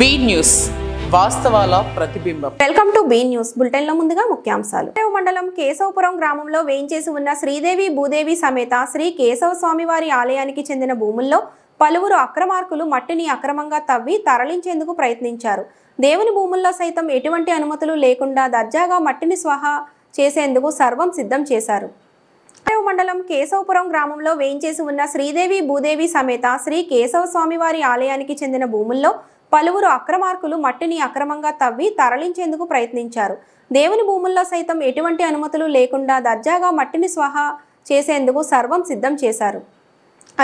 Be news వాస్తవాల ప్రతిబింబం. Welcome to be news. Bulletin లో ముందుగా ముఖ్యాంశాలు. మండలం కేశవపురం గ్రామంలో వేయించేసి ఉన్న శ్రీదేవి భూదేవి సమేత శ్రీ కేశవ స్వామివారి ఆలయానికి చెందిన భూముల్లో పలువురు అక్రమార్కులు మట్టిని అక్రమంగా తవ్వి తరలించేందుకు ప్రయత్నించారు. దేవుని భూముల్లో సైతం ఎటువంటి అనుమతులు లేకుండా దర్జాగా మట్టిని స్వాహా చేసేందుకు సర్వం సిద్ధం చేశారు. మండలం కేశవపురం గ్రామంలో వేయించేసి ఉన్న శ్రీదేవి భూదేవి సమేత శ్రీ కేశవ స్వామివారి ఆలయానికి చెందిన భూముల్లో పలువురు అక్రమార్కులు మట్టిని అక్రమంగా తవ్వి తరలించేందుకు ప్రయత్నించారు. దేవుని భూముల్లో సైతం ఎటువంటి అనుమతులు లేకుండా దర్జాగా మట్టిని స్వాహా చేసేందుకు సర్వం సిద్ధం చేశారు.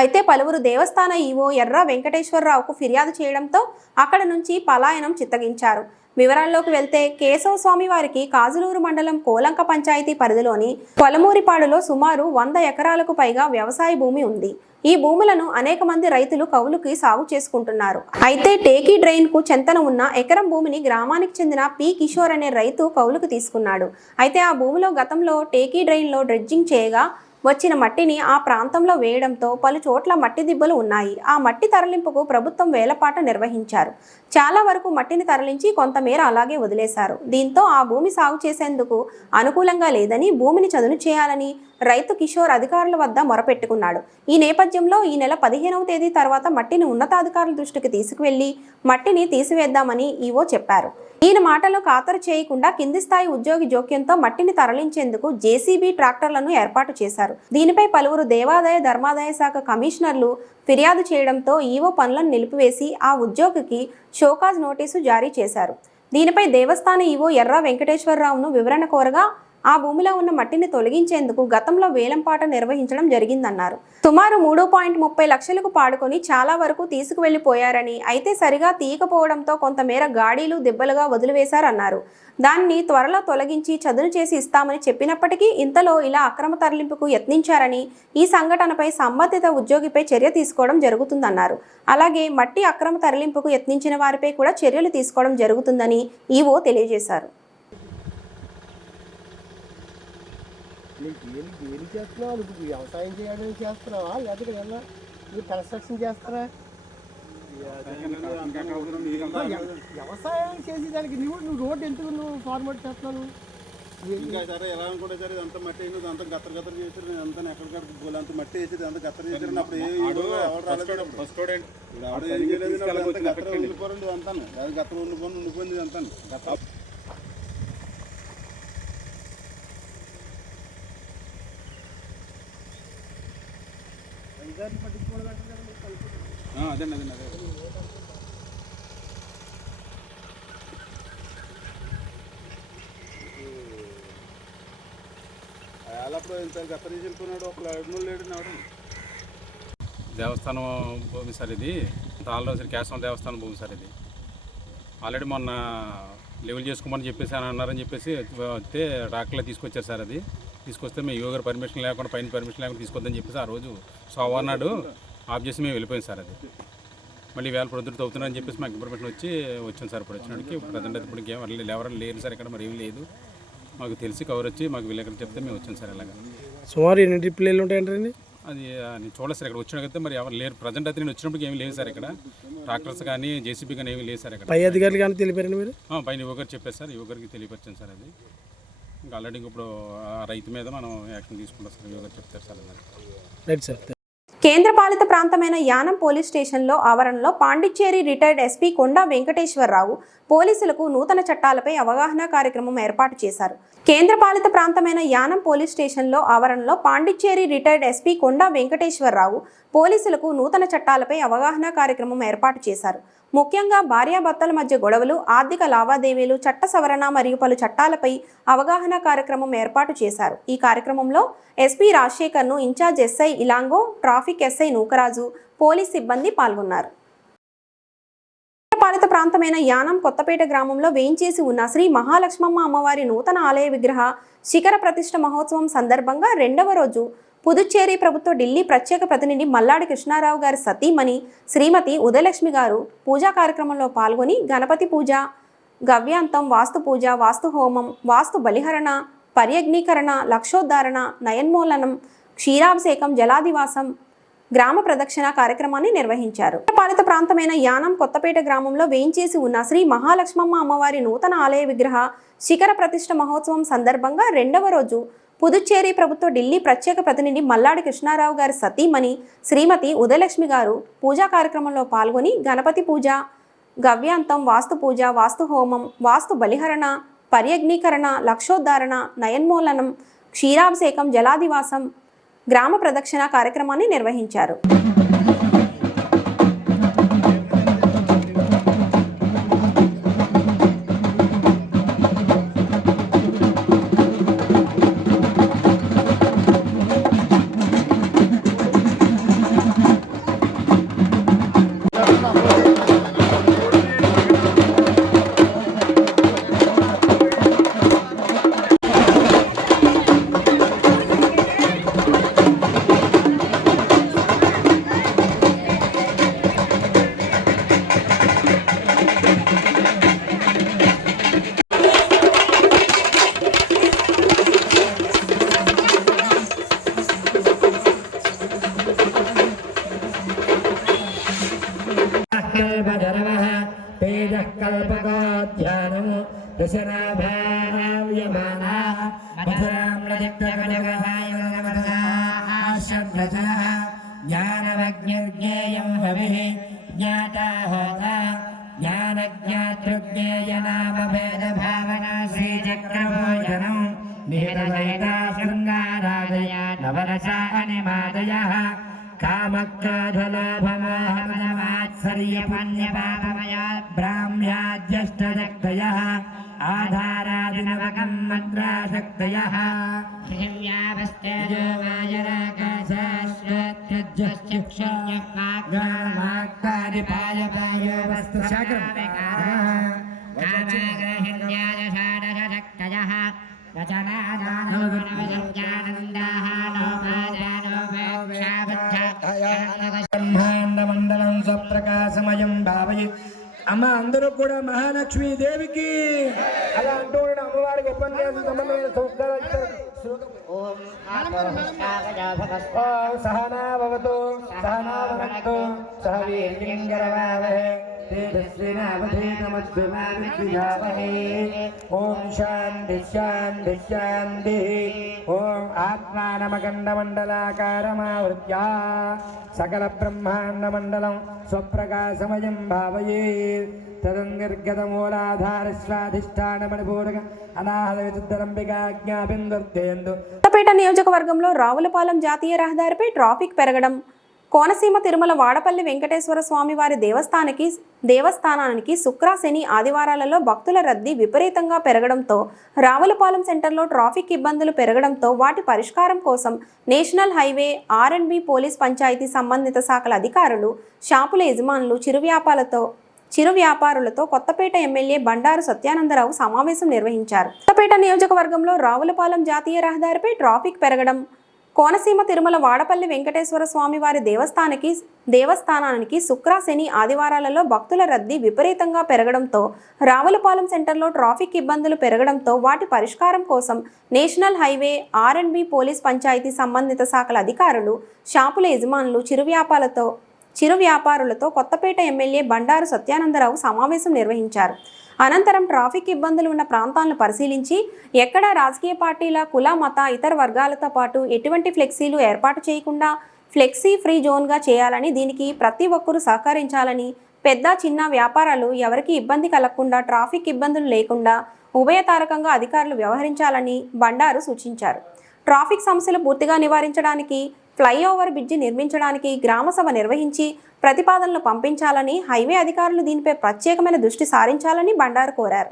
అయితే పలువురు దేవస్థాన ఈవో ఎర్ర వెంకటేశ్వరరావుకు ఫిర్యాదు చేయడంతో అక్కడ నుంచి పలాయనం చిత్తగించారు. వివరాల్లోకి వెళ్తే కేశవ స్వామి వారికి కాజులూరు మండలం కోలంక పంచాయతీ పరిధిలోని పొలమూరిపాడులో సుమారు 100 ఎకరాలకు పైగా వ్యవసాయ భూమి ఉంది. ఈ భూములను అనేక మంది రైతులు కౌలుకి సాగు చేసుకుంటున్నారు. అయితే టేకీ డ్రైన్ కు చెంతన ఉన్న ఎకరం భూమిని గ్రామానికి చెందిన పి కిషోర్ అనే రైతు కౌలుకు తీసుకున్నాడు. అయితే ఆ భూమిలో గతంలో టేకీ డ్రైన్ లో డ్రెడ్జింగ్ చేయగా వచ్చిన మట్టిని ఆ ప్రాంతంలో వేయడంతో పలు చోట్ల మట్టి దిబ్బలు ఉన్నాయి. ఆ మట్టి తరలింపుకు ప్రభుత్వం వేలపాట నిర్వహించారు. చాలా వరకు మట్టిని తరలించి కొంతమేర అలాగే వదిలేశారు. దీంతో ఆ భూమి సాగు చేసేందుకు అనుకూలంగా లేదని, భూమిని చదును చేయాలని రైతు కిషోర్ అధికారుల వద్ద మొరపెట్టుకున్నాడు. ఈ నేపథ్యంలో ఈ నెల 15వ తేదీ తర్వాత మట్టిని ఉన్నతాధికారుల దృష్టికి తీసుకువెళ్లి మట్టిని తీసివేద్దామని ఈవో చెప్పారు. ఈయన మాటలు ఖాతరు చేయకుండా కింది స్థాయి ఉద్యోగి జోక్యంతో మట్టిని తరలించేందుకు జేసీబీ ట్రాక్టర్లను ఏర్పాటు చేశారు. దీనిపై పలువురు దేవాదాయ ధర్మాదాయ శాఖ కమిషనర్లు ఫిర్యాదు చేయడంతో ఈవో పనులను నిలిపివేసి ఆ ఉద్యోగికి షోకాజ్ నోటీసు జారీ చేశారు. దీనిపై దేవస్థాన ఈవో ఎర్ర వెంకటేశ్వరరావును వివరణ కోరగా ఆ భూమిలో ఉన్న మట్టిని తొలగించేందుకు గతంలో వేలంపాట నిర్వహించడం జరిగిందన్నారు. సుమారు 3.30 లక్షలకు పాడుకొని చాలా వరకు తీసుకువెళ్లిపోయారని, అయితే సరిగా తీయకపోవడంతో కొంతమేర గాడీలు దెబ్బలుగా వదిలివేశారన్నారు. దాన్ని త్వరలో తొలగించి చదును చేసి ఇస్తామని చెప్పినప్పటికీ ఇంతలో ఇలా అక్రమ తరలింపుకు యత్నించారని, ఈ సంఘటనపై సంబంధిత ఉద్యోగిపై చర్య తీసుకోవడం జరుగుతుందన్నారు. అలాగే మట్టి అక్రమ తరలింపుకు యత్నించిన వారిపై కూడా చర్యలు తీసుకోవడం జరుగుతుందని ఈవో తెలియజేశారు. ఏం చేస్తున్నావు? నువ్వు వ్యవసాయం చేయడానికి చేస్తున్నావా, లేకపోతే ఏమన్నా నువ్వు కన్స్ట్రక్షన్ చేస్తారా? వ్యవసాయం చేసేదానికి నువ్వు రోడ్డు ఎందుకు నువ్వు ఫార్వర్డ్ చేస్తున్నావు? ఇంకా సరే ఎలా అనుకుంటే సరే అంత మట్టి అయింది, అంత గత్తర గత్తర చేసారు, అంతా ఎక్కడికక్కడ అంత మట్టి వేసేది, అంత గత్తర చేశారు. అప్పుడు ఎవరు రాలేదు, గత్తర ఉండిపోరండి అంతాను, గత్తర ఉండిపోయింది అంతాను. అదేండి అదే అప్పుడు ఇంత గత్తర తీసుకున్నాడు, ఒక లేడు నాడు. దేవస్థానం భూమి సార్ ఇది, తాళ్ళలో శ్రీ కేశవ దేవస్థానం భూమి సార్ ఇది. ఆల్రెడీ మొన్న లెవెల్ చేసుకోమని చెప్పేసి అని అన్నారని చెప్పేసి వస్తే ట్రాక్టర్లో తీసుకొచ్చారు సార్. అది తీసుకొస్తే మేము ఈవో గారు పర్మిషన్ లేకుండా, పైన పర్మిషన్ లేకుండా తీసుకొద్దని చెప్పేసి ఆ రోజు సోమవారం నాడు ఆఫ్ చేసి మేము వెళ్ళిపోయాం సార్. అది మళ్ళీ వేళ ప్రొద్దుతో అవుతున్నారని చెప్పేసి మాకు ఇన్ఫర్మేషన్ వచ్చాం సార్. ఇప్పుడు వచ్చినడికి ప్రజెంట్ అయితే ఇప్పుడు ఎవరైనా లేరు సార్ ఇక్కడ, మరి ఏం లేదు మాకు తెలిసి కవర్ వచ్చి మాకు వీళ్ళకి చెప్తే మేము వచ్చాం సార్. ఇలాగా సుమారు ఎన్ని ట్రిప్లు ఉంటాయండి? అది నేను చూడలేదు సార్. ఇక్కడ వచ్చినకైతే మరి ఎవరు లేరు ప్రజెంట్ అయితే. నేను వచ్చినప్పుడు ఏమి లేదు సార్ ఇక్కడ, ట్రాక్టర్స్ కానీ జేసీబీ కానీ ఏమీ లేదు సార్ ఇక్కడ. పై అధికారులు కానీ తెలిపారండి మీరు? పైన యువగారు చెప్పారు సార్, యువగారికి తెలియపరిచాను సార్. అది ఇంకా ఆల్రెడీ ఇప్పుడు ఆ రైతు మీద మనం యాక్షన్ తీసుకుంటాం సార్, యువగారు చెప్తారు సార్. Right sir. కేంద్రపాలిత ప్రాంతమైన యానం పోలీస్ స్టేషన్లో ఆవరణలో పాండిచ్చేరి రిటైర్డ్ ఎస్పీ కొండా వెంకటేశ్వరరావు పోలీసులకు నూతన చట్టాలపై అవగాహన కార్యక్రమం ఏర్పాటు చేశారు. కేంద్రపాలిత ప్రాంతమైన యానం పోలీస్ స్టేషన్లో ఆవరణలో పాండిచ్చేరి రిటైర్డ్ ఎస్పీ కొండా వెంకటేశ్వరరావు పోలీసులకు నూతన చట్టాలపై అవగాహన కార్యక్రమం ఏర్పాటు చేశారు. ముఖ్యంగా భార్యాభర్తల మధ్య గొడవలు, ఆర్థిక లావాదేవీలు, చట్ట సవరణ మరియు పలు చట్టాలపై అవగాహన కార్యక్రమం ఏర్పాటు చేశారు. ఈ కార్యక్రమంలో ఎస్పీ రాజశేఖర్ను incharge SI Ilango, traffic SI Nookaraju, police సిబ్బంది పాల్గొన్నారు. పాలిత ప్రాంతమైన యానం కొత్తపేట గ్రామంలో వేయించేసి ఉన్న శ్రీ మహాలక్ష్మమ్మ అమ్మవారి నూతన ఆలయ విగ్రహ శిఖర ప్రతిష్ఠ మహోత్సవం సందర్భంగా 2వ రోజు పుదుచ్చేరి ప్రభుత్వ ఢిల్లీ ప్రత్యేక ప్రతినిధి మల్లాడి కృష్ణారావు గారి సతీమణి శ్రీమతి ఉదయలక్ష్మి గారు పూజా కార్యక్రమంలో పాల్గొని గణపతి పూజ, గవ్యాంతం, వాస్తు పూజ, వాస్తు హోమం, వాస్తు బలిహరణ, పర్యగ్నీకరణ, లక్షోద్ధారణ, నయన్మూలనం, క్షీరాభిషేకం, జలాదివాసం, గ్రామ ప్రదక్షిణ కార్యక్రమాన్ని నిర్వహించారు. పాలిత ప్రాంతమైన యానం కొత్తపేట గ్రామంలో వేయించేసి ఉన్న శ్రీ మహాలక్ష్మమ్మ అమ్మవారి నూతన ఆలయ విగ్రహ శిఖర ప్రతిష్ఠ మహోత్సవం సందర్భంగా రెండవ రోజు పుదుచ్చేరి ప్రభుత్వ ఢిల్లీ ప్రత్యేక ప్రతినిధి మల్లాడి కృష్ణారావు గారి సతీమణి శ్రీమతి ఉదయలక్ష్మి గారు పూజా కార్యక్రమంలో పాల్గొని గణపతి పూజ, గవ్యాంతం, వాస్తు పూజ, వాస్తు హోమం, వాస్తు బలిహరణ, పర్యగ్నీకరణ, లక్షోద్ధారణ, నయన్మూలనం, క్షీరాభిషేకం, జలాదివాసం, గ్రామ ప్రదక్షిణ కార్యక్రమాన్ని నిర్వహించారు. ज्ञानवज्ञर्ज्ञेयं हविः ज्ञाता होता ज्ञानज्ञातृज्ञेयनामभेदभावना श्रीचक्रभोजनं निहितसहिता शृङ्गारादया नवरसा अनिमादयः कामक्रोधलोभमोहमदमात्सर्यपुण्यपापमया ब्राह्म्याद्यष्टशक्तयः आधारादिनवकं मन्त्राशक्तयः पृथिव्यावस्तेजो वायुराकाशश्चक्षुण्यक्ताग्रामाक्तादिपायपायो वस्तुशाग्रहिण्यादशादशशक्तयः वचनादानोविनवसंज्ञानन्दाः ब्रह्माण्डमण्डलं स्वप्रकाशमयं भावये అమ్మ అందరూ కూడా మహాలక్ష్మీ దేవికి అలా అంటూ అమ్మవారికి ఉపన్యాసం సంబంధమైన సంస్కారాలు ఓం సహనా భవతు సహనా భవతు సహ వీర్యం కరవావహే తేజస్వినావధేతమద్విమావిద్విజావహే ఓం శాంతి శాంతి శాంతి ఓం ఆత్మానమఖండమండలాకారమావృత్య సకల బ్రహ్మాండమండలం స్వప్రకాశమయం భావయే తదంగర్గతమూలాధారస్వాధిష్టానమణిపూరక అనాహత విశుద్ధరంబికా జ్ఞాపిందర్తేందు. కొత్తపేట నియోజకవర్గంలో రావులపాలెం జాతీయ రహదారిపై ట్రాఫిక్ పెరగడం, కోనసీమ తిరుమల వాడపల్లి వెంకటేశ్వర స్వామి వారి దేవస్థానానికి శుక్ర, శని, ఆదివారాలలో భక్తుల రద్దీ విపరీతంగా పెరగడంతో రావులపాలెం సెంటర్లో ట్రాఫిక్ ఇబ్బందులు పెరగడంతో వాటి పరిష్కారం కోసం national highway, R&B, police, panchayat సంబంధిత శాఖల అధికారులు, షాపుల యజమానులు, చిరు వ్యాపారులతో కొత్తపేట ఎమ్మెల్యే బండారు సత్యానందరావు సమావేశం నిర్వహించారు. కొత్తపేట నియోజకవర్గంలో రావులపాలెం జాతీయ రహదారిపై ట్రాఫిక్ పెరగడం, కోనసీమ తిరుమల వాడపల్లి వెంకటేశ్వర స్వామి వారి దేవస్థానానికి శుక్ర, శని, ఆదివారాలలో భక్తుల రద్దీ విపరీతంగా పెరగడంతో రావులపాలెం సెంటర్లో ట్రాఫిక్ ఇబ్బందులు పెరగడంతో వాటి పరిష్కారం కోసం national highway, R&B, police, panchayat సంబంధిత శాఖల అధికారులు, షాపుల యజమానులు, చిరు వ్యాపారులతో కొత్తపేట ఎమ్మెల్యే బండారు సత్యానందరావు సమావేశం నిర్వహించారు. అనంతరం ట్రాఫిక్ ఇబ్బందులు ఉన్న ప్రాంతాలను పరిశీలించి ఎక్కడా రాజకీయ పార్టీల, కుల, మత, ఇతర వర్గాలతో పాటు ఎటువంటి ఫ్లెక్సీలు ఏర్పాటు చేయకుండా ఫ్లెక్సీ ఫ్రీ జోన్గా చేయాలని, దీనికి ప్రతి ఒక్కరూ సహకరించాలని, పెద్ద చిన్న వ్యాపారాలు ఎవరికి ఇబ్బంది కలగకుండా ట్రాఫిక్ ఇబ్బందులు లేకుండా ఉభయతారకంగా అధికారులు వ్యవహరించాలని బండారు సూచించారు. ట్రాఫిక్ సమస్యలు పూర్తిగా నివారించడానికి ఫ్లైఓవర్ బ్రిడ్జి నిర్మించడానికి గ్రామసభ నిర్వహించి ప్రతిపాదనలు పంపించాలని, హైవే అధికారులు దీనిపై ప్రత్యేకమైన దృష్టి సారించాలని బండారు కోరారు.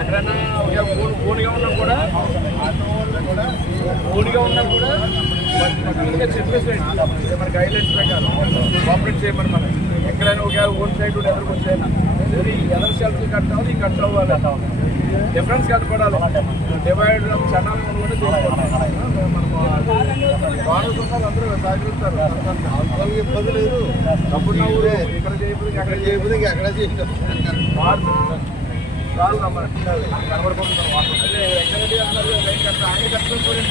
ఎక్కడైనా ఊనిగా ఉన్నా కూడా ఇంకా చెప్పేసేయండి మన గైడ్లైన్స్ ప్రకారం కోఆపరేట్ చేయమని మనం ఎక్కడైనా ఒక ఓన్ సైడ్ ఎదురుకు వచ్చాయినా ఎదర్ షెల్ఫ్ కట్ అవ్వాలి కట్ అవ్వాలి డిఫరెన్స్ కట్టుకోవాలి డివైడ్ చట్టాలు మనము బాగా అందరూ సహకరిస్తారు ఇబ్బంది లేదు. తప్పుడు ఊరు ఇక్కడ చేయబోదు అక్కడ చేయబోదు ఎక్కడ చేసిన చాలు కనబడుకుంటున్నాం ఆయన కట్టుకొని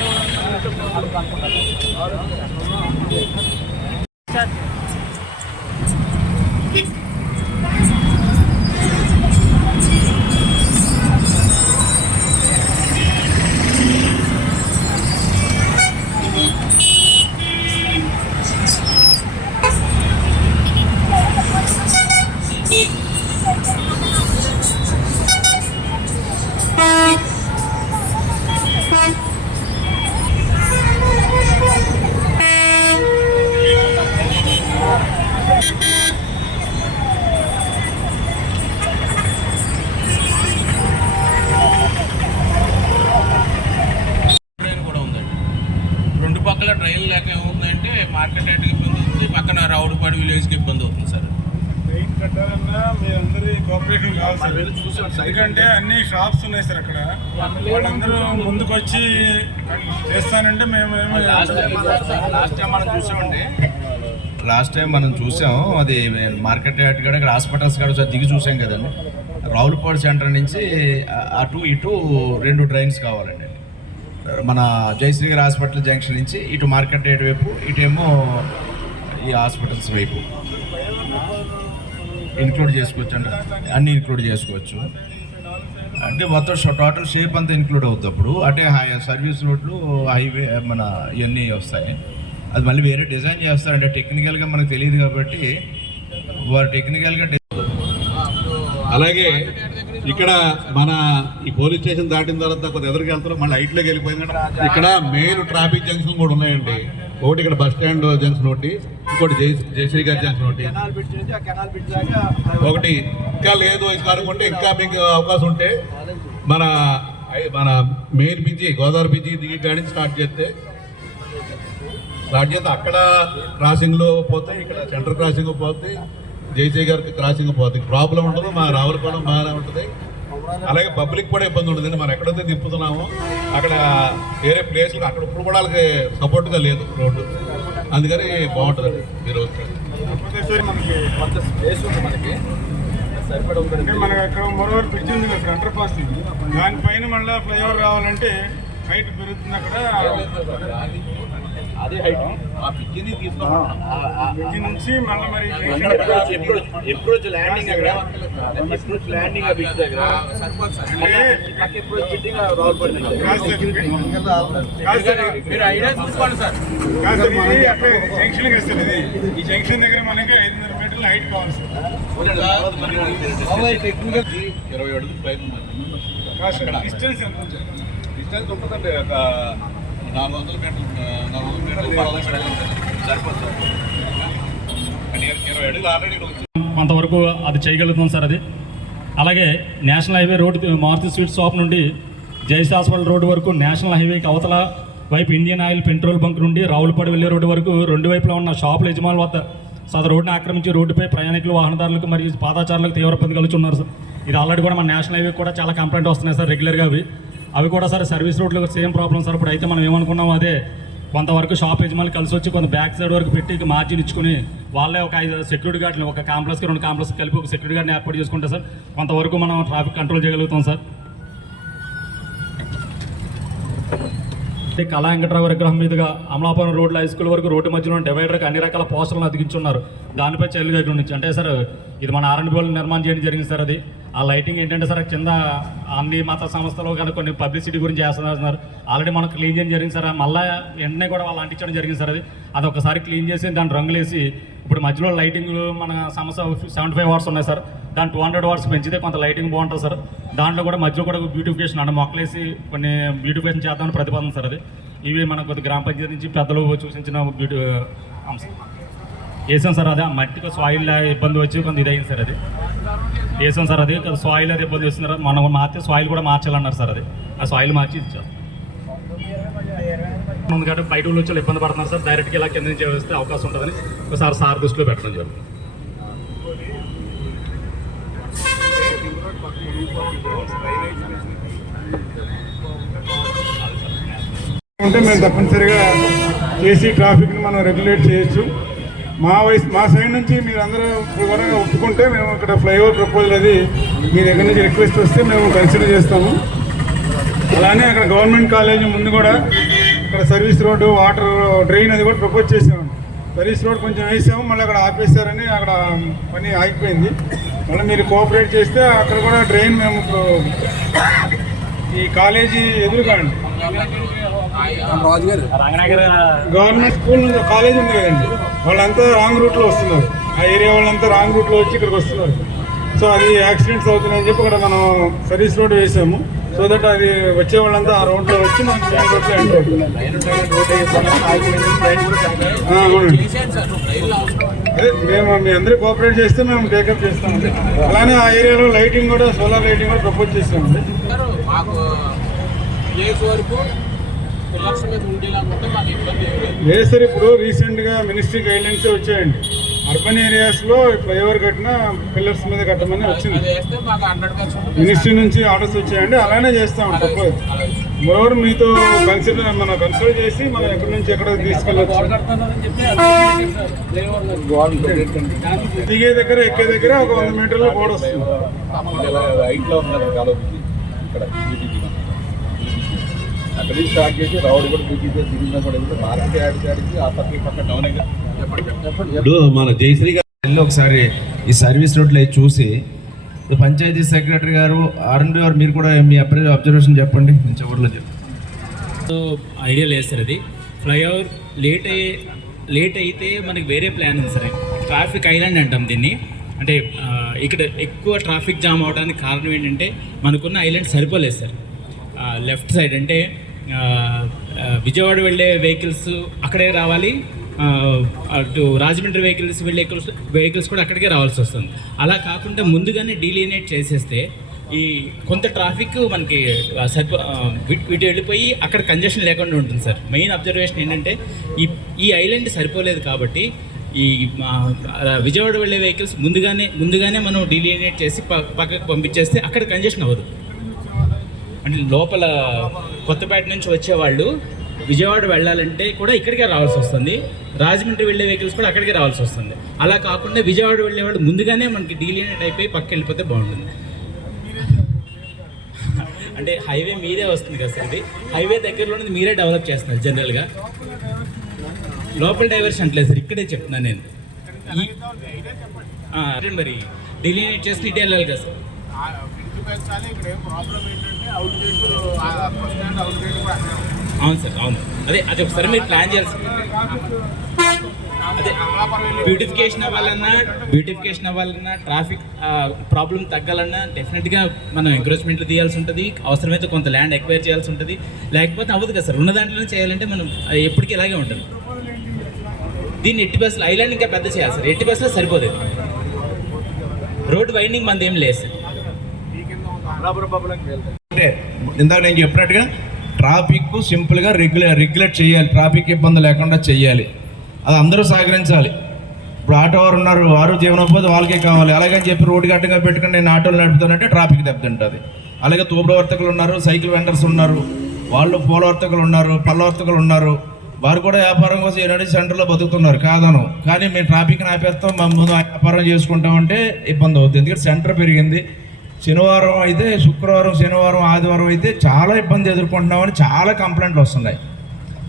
రెండు పక్కల ట్రైన్ లేక ఏమవుతుందంటే మార్కెట్ రేట్కి ఇబ్బంది అవుతుంది, పక్కన రావుడుపాడు విలేజ్కి ఇబ్బంది అవుతుంది సార్. ట్రైన్ కట్టాలన్నా మీ అందరి కోఆపరేషన్ కావాలి సార్. ఎందుకంటే అన్ని షాప్స్ ఉన్నాయి సార్ అక్కడ, వాళ్ళందరూ ముందుకు వచ్చి చేస్తానంటే మేము లాస్ట్ టైం మనం చూసాం అది మార్కెట్ యార్డ్ కూడా ఇక్కడ హాస్పిటల్స్ కూడా దిగి చూసాం కదండి. రావులపాడు సెంటర్ నుంచి అటు ఇటు 2 ట్రైన్స్ కావాలండి. మన జయశ్రీ గారి హాస్పిటల్ జంక్షన్ నుంచి ఇటు మార్కెట్ యార్డ్ వైపు, ఇటేమో ఈ హాస్పిటల్స్ వైపు ఇంక్లూడ్ చేసుకోవచ్చు అండి. అన్నీ ఇంక్లూడ్ చేసుకోవచ్చు అంటే మొత్తం టోటల్ షేప్ అంతా ఇంక్లూడ్ అవుతుంది. అప్పుడు అంటే సర్వీస్ రోడ్లు, హైవే మన ఇవన్నీ వస్తాయి. అది మళ్ళీ వేరే డిజైన్ చేస్తారంటే టెక్నికల్గా మనకు తెలియదు కాబట్టి వారు టెక్నికల్గా. అలాగే ఇక్కడ మన ఈ పోలీస్ స్టేషన్ దాటిన తర్వాత కొద్దిగా ఎదురుకి వెళ్తారు, మళ్ళీ హైట్లోకి వెళ్ళిపోయింది. ఇక్కడ మెయిన్ ట్రాఫిక్ జంక్షన్ కూడా ఉన్నాయండి. ఒకటి ఇక్కడ బస్ స్టాండ్ జంక్షన్ ఒకటి, ఇంకోటి జయశ్రీ గారి జంక్షన్ ఒకటి, ఒకటి ఇంకా లేదు ఇంకా అనుకుంటే ఇంకా మీకు అవకాశం ఉంటే మన మెయిన్ పిచ్చి గోదావరి పిచ్చి దిగి గాడి స్టార్ట్ చేస్తే అక్కడ క్రాసింగ్లో పోతే, ఇక్కడ సెంటర్ క్రాసింగ్ పోతే, జయశ్రీ గారికి క్రాసింగ్ పోతే ప్రాబ్లం ఉండదు. మా రావులపాలెం బాగానే ఉంటుంది. అలాగే పబ్లిక్ కూడా ఇబ్బంది ఉంటుంది. మనం ఎక్కడైతే తిప్పుతున్నామో అక్కడ వేరే ప్లేస్లు అక్కడ ఇప్పుడు కూడా వాళ్ళకి సపోర్ట్గా లేదు రోడ్డు, అందుకని బాగుంటుంది ఈరోజు. కొంత స్పేస్ ఉంది మనకి సరిపడా ఉంటుంది. మనకి అక్కడ మరోవర్ బ్రిడ్జ్ ఉంది కదా అండర్ పాస్, దానిపైన మళ్ళీ ఫ్లైఓవర్ కావాలంటే హైట్ పెరుగుతుంది. అక్కడ అదే హైట్ ఆ పిచ్చిని బ్రిడ్జ్ నుంచి మళ్ళీ మరి అప్రోచ్ ల్యాండింగ్ అక్కడ అప్రోచ్ ల్యాండింగ్ ఆ బిచ్ దగ్గర అప్రోచ్ బిట్టింగ్ మీరు ఐడియా చూసుకోండి సార్. ఇది అక్కడ జంక్షన్ వస్తుంది. ఇది ఈ జంక్షన్ దగ్గర మనకి 500 మీటర్ల హైట్ కావాలి సార్. టెక్నికల్ 20 అడుగులు పైన డిస్టెన్స్ ఎంత డిస్టెన్స్ ఉంటుందండి. ఒక 400 మీటర్లు సరిపోతుంది. 20 అడుగులు ఆల్రెడీ కొంతవరకు అది చేయగలుగుతాం సార్. అది అలాగే national highway road Maruti sweet shop నుండి జయశ్రీ హాస్పిటల్ రోడ్డు వరకు, నేషనల్ హైవేకి అవతల వైపు ఇండియన్ ఆయిల్ పెట్రోల్ బంక్ నుండి రావులపాడు వెళ్ళే రోడ్డు వరకు 2 వైపులా ఉన్న షాపుల యజమానుల వద్ద సార్ రోడ్డుని ఆక్రమించి రోడ్డుపై ప్రయాణికులు, వాహనదారులకు మరియు పాదాచారులకు తీవ్ర ఇబ్బంది కలుగుతున్నారు సార్. ఇది ఆల్రెడీ కూడా మన నేషనల్ హైవే కూడా చాలా కంప్లైంట్ వస్తున్నాయి సార్ రెగ్యులర్గా. అవి కూడా సార్ సర్వీస్ రోడ్లు సేమ్ ప్రాబ్లం సార్. ఇప్పుడు అయితే మనం ఏమనుకున్నాం, అదే కొంతవరకు షాప్ యజమానులు కలిసి వచ్చి కొంత బ్యాక్ సైడ్ వరకు పెట్టి మార్జిన్ ఇచ్చుకుని వాళ్ళే ఒక 5 సెక్యూరిటీ గార్డులు, ఒక కాంప్లెక్స్కి 2 కాంప్లెక్స్ కలిపి ఒక సెక్యూరిటీ గార్డ్ని ఏర్పాటు చేసుకుంటే సార్ కొంతవరకు మనం ట్రాఫిక్ కంట్రోల్ చేయగలుగుతాం సార్. కళా వెంకటరావు విగ్రహం మీదుగా అమలాపురం రోడ్ల హై స్కూల్ వరకు రోడ్డు మధ్యలో డివైడర్కి అన్ని రకాల పోస్టర్లను అతికించున్నారు. దానిపై చర్యలు దగ్గర నుంచి అంటే సార్ ఇది మన R&B నిర్మాణం చేయడం జరిగింది సార్. అది ఆ లైటింగ్ ఏంటంటే సార్ కింద అన్ని మత సంస్థలు కానీ కొన్ని పబ్లిసిటీ గురించి చేస్తున్నారు. ఆల్రెడీ మనం క్లీన్ చేయడం జరిగింది సార్. మళ్ళీ వెంటనే కూడా వాళ్ళు అంటించడం జరిగింది సార్. అది ఒకసారి క్లీన్ చేసి దాన్ని రంగులేసి ఇప్పుడు మధ్యలో లైటింగ్ మన సమస్య 75 వాట్స్ ఉన్నాయి సార్. దాన్ని 200 వాట్స్ పెంచితే కొంత లైటింగ్ బాగుంటుంది సార్. దాంట్లో కూడా మధ్యలో కూడా బ్యూటిఫికేషన్ అంటే మొక్కలేసి కొన్ని బ్యూటిఫికేషన్ చేద్దామని ప్రతిపాదన సార్. అది ఇవి మన కొద్ది గ్రామ పంచాయతీ నుంచి పెద్దలు సూచించిన అంశం వేసాం సార్. అదే మట్టికి సాయిల్ ఇబ్బంది వచ్చి కొంత ఇదైంది సార్. అది వేసాం సార్. అది సాయిల్ అది ఇబ్బంది వస్తున్నారు. మనం మార్చి సాయిల్ కూడా మార్చాలన్నారు సార్. అది ఆ సాయిల్ మార్చి ఇచ్చారు. ఉంది కాబట్టి బయట ఊళ్ళో వచ్చి ఇబ్బంది పడుతున్నారు సార్. డైరెక్ట్గా ఇలా కింద నుంచి వస్తే అవకాశం ఉంటుందని ఒకసారి సార్ దృష్టిలో పెట్టడం జరుగుతుంది. అంటే మేము తప్పనిసరిగా చేసి ట్రాఫిక్ని మనం రెగ్యులేట్ చేయొచ్చు. మా సైడ్ నుంచి మీరు అందరూ వివరంగా ఒప్పుకుంటే మేము ఇక్కడ ఫ్లైఓవర్ ప్రపోజల్ అది మీ దగ్గర నుంచి రిక్వెస్ట్ వస్తే మేము కన్సిడర్ చేస్తాము. అలానే అక్కడ గవర్నమెంట్ కాలేజీ ముందు కూడా ఇక్కడ సర్వీస్ రోడ్డు, వాటర్ డ్రైన్ అది కూడా ప్రపోజ్ చేసాము. సర్వీస్ రోడ్ కొంచెం వేసాము, మళ్ళీ అక్కడ ఆపేశారని అక్కడ పని ఆగిపోయింది. మళ్ళీ మీరు కోఆపరేట్ చేస్తే అక్కడ కూడా డ్రైన్ మేము ఇప్పుడు ఈ కాలేజీ ఎదురుగాండి గవర్నమెంట్ స్కూల్ నుంచి కాలేజ్ ఉంది కదండి, వాళ్ళంతా రాంగ్ రూట్లో వస్తున్నారు. ఆ ఏరియా వాళ్ళంతా రాంగ్ రూట్లో వచ్చి ఇక్కడికి వస్తున్నారు. సో అది యాక్సిడెంట్స్ అవుతున్నాయని చెప్పి ఇక్కడ మనం సర్వీస్ రోడ్ వేసాము. సో దట్ అది వచ్చే వాళ్ళంతా ఆ రోడ్లో వచ్చి మనకి మెయిన్ రోడ్లో ఎంటర్ అవుతుంది. అదే మేము మీ అందరూ కోఆపరేట్ చేస్తే మేము టేకప్ చేస్తామండి. అలానే ఆ ఏరియాలో లైటింగ్ కూడా, సోలార్ లైటింగ్ కూడా ప్రపోజ్ చేస్తామండి. లేదు సార్, ఇప్పుడు రీసెంట్గా మినిస్ట్రీ గైడ్లైన్స్ వచ్చాయండి. అర్బన్ ఏరియాస్లో ఫ్లైఓవర్ కట్టిన పిల్లర్స్ మీద కట్టమని వచ్చింది. మినిస్ట్రీ నుంచి ఆర్డర్స్ వచ్చాయండి. అలానే చేస్తాం ప్రపోజ్. మరోవర్ మీతో కన్సల్ట్ చేసి మనం ఎక్కడి నుంచి ఎక్కడ తీసుకెళ్ళచ్చు. దిగే దగ్గర ఎక్కే దగ్గర ఒక 100 మీటర్ల గోడ వస్తుంది. అక్కడ స్టార్ట్ చేసి రౌడ్ కూడా దిగిన కూడా మార్కెట్ యాడికి ఆ పక్క డౌన్ అయితే ఇప్పుడు మన జయశ్రీ గారు ఒకసారి ఈ సర్వీస్ రోడ్లో చూసి పంచాయతీ సెక్రటరీ గారు ఆర్ఎండ్బి గారు మీరు కూడా మీ అబ్జర్వేషన్ చెప్పండి. నేను చివరిలో ఐడియా లేదు సార్. అది ఫ్లైఓవర్ లేట్ అయితే మనకి వేరే ప్లాన్ ఉంది సార్. ట్రాఫిక్ ఐలాండ్ అంటాం దీన్ని. అంటే ఇక్కడ ఎక్కువ ట్రాఫిక్ జామ్ అవడానికి కారణం ఏంటంటే మనకున్న ఐలాండ్ సరిపోలేదు సార్. లెఫ్ట్ సైడ్ అంటే విజయవాడ వెళ్ళే వెహికల్స్ అక్కడే రావాలి, అటు రాజమండ్రి వెహికల్స్ కూడా అక్కడికే రావాల్సి వస్తుంది. అలా కాకుండా ముందుగానే డీలినేట్ చేసేస్తే ఈ కొంత ట్రాఫిక్ మనకి ఇటు వెళ్ళిపోయి అక్కడ కంజెషన్ లేకుండా ఉంటుంది సార్. మెయిన్ అబ్జర్వేషన్ ఏంటంటే ఈ ఐలాండ్ సరిపోలేదు కాబట్టి ఈ విజయవాడ వెళ్ళే వెహికల్స్ ముందుగానే మనం డీలినేట్ చేసి పక్కకు పంపించేస్తే అక్కడ కంజెషన్ అవ్వదు. అంటే లోపల కొత్తపేట నుంచి వచ్చేవాళ్ళు విజయవాడ వెళ్ళాలంటే కూడా ఇక్కడికే రావాల్సి వస్తుంది. రాజమండ్రి వెళ్ళే వెహికల్స్ కూడా అక్కడికే రావాల్సి వస్తుంది. అలా కాకుండా విజయవాడ వెళ్ళేవాళ్ళు ముందుగానే మనకి డీలినేట్ అయిపోయి పక్కకి వెళ్ళిపోతే బాగుంటుంది. అంటే హైవే మీరే వస్తుంది కదా సార్. ఇది హైవే దగ్గరలోనే మీరే డెవలప్ చేస్తున్నారు జనరల్గా. లోపల డైవర్షన్ అంటలేదు సార్, ఇక్కడే చెప్తున్నాను నేను. మరి డీలినేట్ చేసి ఇటు వెళ్ళాలి కదా సార్. అవును సార్, అవును. అది ఒకసారి మీరు ప్లాన్ చేయాల్సి. అదే బ్యూటిఫికేషన్ అవ్వాలన్నా ట్రాఫిక్ ప్రాబ్లం తగ్గాలన్నా డెఫినెట్గా మనం ఎంకరేజ్మెంట్లు తీయాల్సి ఉంటుంది. అవసరమైతే కొంత ల్యాండ్ ఎక్వైర్ చేయాల్సి ఉంటుంది. లేకపోతే అవ్వదు కదా సార్. ఉన్న దాంట్లోనే చేయాలంటే మనం ఎప్పటికీ ఇలాగే ఉంటుంది. దీన్ని ఎట్టి బస్సులు ఐలాండ్ ఇంకా పెద్ద చేయాలి సార్. ఎట్టి బస్సులో సరిపోదు. రోడ్ వైండింగ్ మనది ఏం లేదు సార్. అంటే ఇందాక నేను చెప్పినట్టుగా ట్రాఫిక్ సింపుల్గా రెగ్యులేట్ చేయాలి. ట్రాఫిక్ ఇబ్బంది లేకుండా చేయాలి. అది అందరూ సహకరించాలి. ఇప్పుడు ఆటో వారు ఉన్నారు, వారు జీవనోపాధి వాళ్ళకే కావాలి. అలాగని చెప్పి రోడ్డు గట్టంగా పెట్టుకుని నేను ఆటోలు నడుపుతానంటే ట్రాఫిక్ దెబ్బతింటుంది. అలాగే తోపుడు వర్తకులు ఉన్నారు, సైకిల్ వెండర్స్ ఉన్నారు, వాళ్ళు పూల వర్తకులు ఉన్నారు, పళ్ళ వర్తకులు ఉన్నారు. వారు కూడా వ్యాపారం కోసం ఏనాడు సెంటర్లో బతుకుతున్నారు కాదను. కానీ మేము ట్రాఫిక్ని ఆపేస్తాం, మా ముందు వ్యాపారం చేసుకుంటామంటే ఇబ్బంది అవుతుంది. ఎందుకంటే సెంటర్ పెరిగింది. శనివారం అయితే, శుక్రవారం, శనివారం, ఆదివారం అయితే చాలా ఇబ్బంది ఎదుర్కొంటున్నామని చాలా కంప్లైంట్లు వస్తున్నాయి.